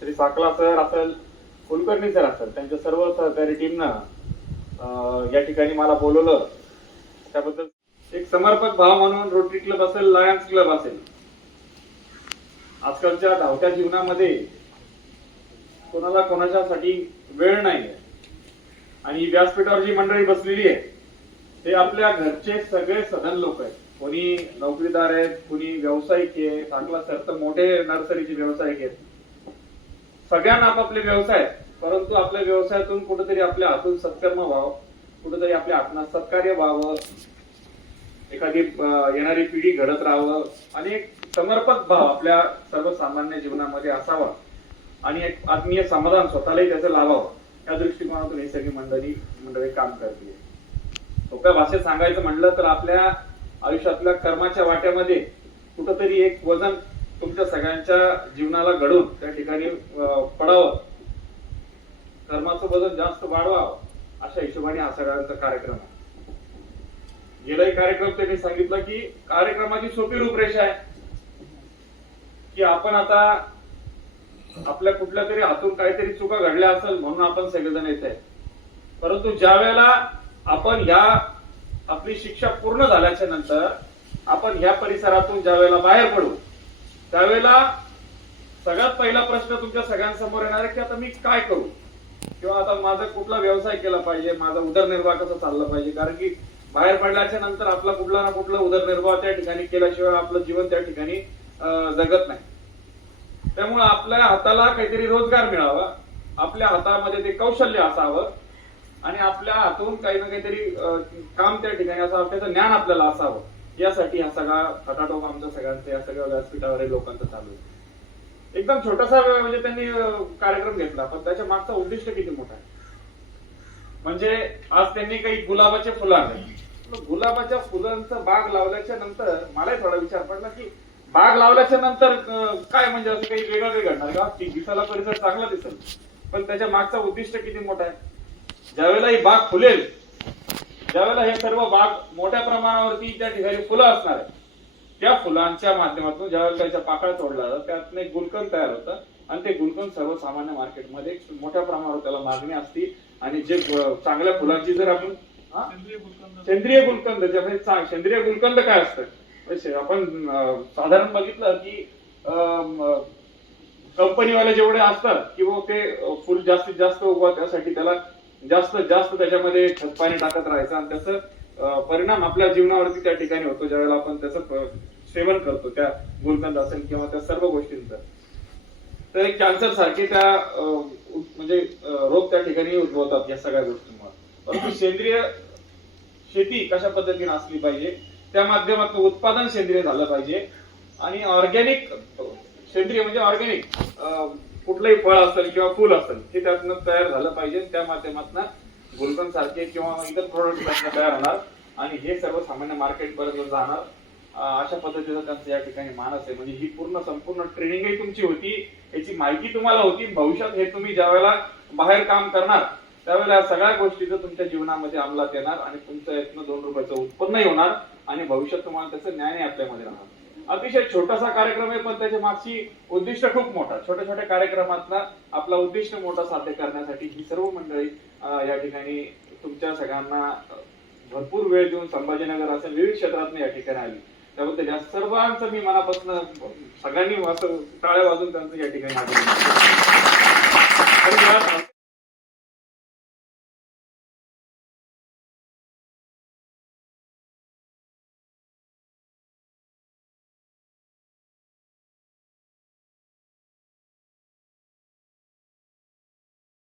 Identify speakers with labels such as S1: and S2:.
S1: तरी साकला सर असेल कुलकर्णी सर असतात. त्यांच्या सर्व सहकारी टीमनं या ठिकाणी मला बोलवलं. त्याबद्दल एक समर्पक भाव म्हणून रोटरी क्लब असेल लायन्स क्लब असेल आजकालच्या धावत्या जीवनामध्ये कोणाला कोणाच्यासाठी वेळ नाही आणि व्यासपीठावर जी मंडळी बसलेली आहे ते आपल्या घरचे सगळे सधन लोक आहेत. कोणी नोकरीदार आहेत कोणी व्यावसायिक आहे. चांगला सर तर मोठे नर्सरीचे व्यावसायिक आहेत. सगळ्यांना आपापले व्यवसाय परंतु आपल्या व्यवसायातून कुठेतरी आपल्या हातून सत्कर्म व्हावं कुठेतरी आपल्या हातनं सत्कार्य व्हावं एखादी येणारी पिढी घडत राहावं आणि एक समर्पक भाव आपल्या सर्वसामान्य जीवनामध्ये असावा. आणि एक आत्मीय समाधान स्वतःलाही त्याचं लावावं. या दृष्टिकोनातून ही सगळी मंडळी मंडळी काम करते. सोप्या भाषेत सांगायचं म्हणलं तर आपल्या आयुष्यातल्या कर्माच्या वाट्यामध्ये कुठंतरी एक वजन तुमच्या सगळ्यांच्या जीवनाला घडून त्या ठिकाणी पडावं. कर्माचं वजन जास्त वाढवावं अशा हिशोबाने हा सगळ्यांचा कार्यक्रम आहे. गेलाही कार्यक्रम त्यांनी सांगितलं की कार्यक्रमाची सोपी रूपरेषा आहे. की आपण आता आपल्या कुठल्या तरी हातून काहीतरी चुका घडल्या असेल म्हणून आपण सगळेजण येत आहे परंतु ज्या वेळेला आपण ह्या आपली शिक्षा पूर्ण झाल्याच्यानंतर आपण ह्या परिसरातून ज्या वेळेला बाहेर पडू त्यावेळेला सगळ्यात पहिला प्रश्न तुमच्या सगळ्यांसमोर येणार आहे की आता मी काय करू? किंवा आता माझा कुठला व्यवसाय केला पाहिजे? माझा उदरनिर्वाह कसा चालला पाहिजे? कारण की बाहेर पडल्याच्या नंतर आपला कुठला ना कुठला उदरनिर्वाह त्या ठिकाणी केल्याशिवाय आपलं जीवन त्या ठिकाणी जगत नाही. त्यामुळे आपल्या हाताला काहीतरी रोजगार मिळावा. आपल्या हातामध्ये ते कौशल्य असावं. आणि आपल्या हातून काही ना काहीतरी काम त्या ठिकाणी असावं. त्याचं ज्ञान आपल्याला असावं. यासाठी हा सगळा खटाटोप आमचा सगळ्यांचा या सगळ्या व्यासपीठावरील लोकांचा चालू आहे. एकदम छोटासा म्हणजे त्यांनी कार्यक्रम घेतला पण त्याच्या मागचा उद्दिष्ट किती मोठा आहे? म्हणजे आज त्यांनी काही गुलाबाचे फुलं आणले. गुलाबाच्या फुलांचा बाग लावल्याच्या नंतर मलाही थोडा विचार पडला की बाग लावल्याच्या नंतर काय म्हणजे असं काही वेगळं काही घडणार का? ती दिसायला परिसर चांगला दिसेल. पण त्याच्या मागचा उद्दिष्ट किती मोठा आहे? ज्यावेळेला ही बाग फुलेल ज्यावेळेला हे सर्व बाग मोठ्या प्रमाणावरती त्या ठिकाणी फुलं असणार आहे त्या फुलांच्या माध्यमातून ज्यावेळेला त्याच्या पाकळ्या तोडला जातात त्यातनं एक गुलकंद तयार होतं. आणि ते गुलकंद सर्वसामान्य मार्केटमध्ये मोठ्या प्रमाणावर त्याला मागणी असती. आणि जे चांगल्या फुलांची जर आपण? सेंद्रिय गुलकंद. सेंद्रिय गुलकंद काय असतं म्हणजे आपण साधारण बघितलं की कंपनीवाले जेवढे असतात किंवा ते फुल जास्तीत जास्त उगवा त्यासाठी त्याला जास्त जास्त त्याच्यामध्ये खतपाणी टाकत राहायचं आणि त्याचं परिणाम आपल्या जीवनावरती त्या ठिकाणी होतो ज्यावेळेला आपण त्याचं सेवन करतो त्या गुलकंद असेल किंवा त्या सर्व गोष्टींचं. तर एक कॅन्सर सारखे त्या म्हणजे रोग त्या ठिकाणी उद्भवतात या सगळ्या गोष्टींमुळे. परंतु सेंद्रिय शेती कशा पद्धतीने असली पाहिजे त्या माध्यमातून उत्पादन सेंद्रिय झालं पाहिजे आणि ऑर्गॅनिक सेंद्रिय म्हणजे ऑर्गॅनिक कुठलंही फळ असेल किंवा फुल असेल हे त्यातनं तयार झालं पाहिजे. त्या माध्यमातून गुलकंद सारखे किंवा इतर प्रोडक्ट त्यातनं तयार होणार आणि हे सर्वसामान्य मार्केट पर्यंत जाणार. अशा पद्धतीचा त्यांचं या ठिकाणी मानस आहे. म्हणजे ही पूर्ण संपूर्ण ट्रेनिंगही तुमची होती. याची माहिती तुम्हाला होती. भविष्यात हे तुम्ही ज्या वेळेला बाहेर काम करणार त्यावेळेला सगळ्या गोष्टीचं तुमच्या जीवनामध्ये अंमलात येणार आणि तुमचं यातनं दोन रुपयाचं उत्पन्नही होणार आणि भविष्यात तुम्हाला त्याचं ज्ञानही आपल्यामध्ये राहणार. अतिशय छोटासा कार्यक्रम आहे पण त्याच्या मागची उद्दिष्ट खूप मोठा. छोट्या छोट्या कार्यक्रमातला आपला उद्दिष्ट मोठा साध्य करण्यासाठी ही सर्व मंडळी या ठिकाणी तुमच्या सगळ्यांना भरपूर वेळ देऊन संभाजीनगर असेल विविध क्षेत्रात या ठिकाणी आली. त्याबद्दल या सर्वांचं मी मनापासून सगळ्यांनी असं टाळ्या वाजून त्यांचं या ठिकाणी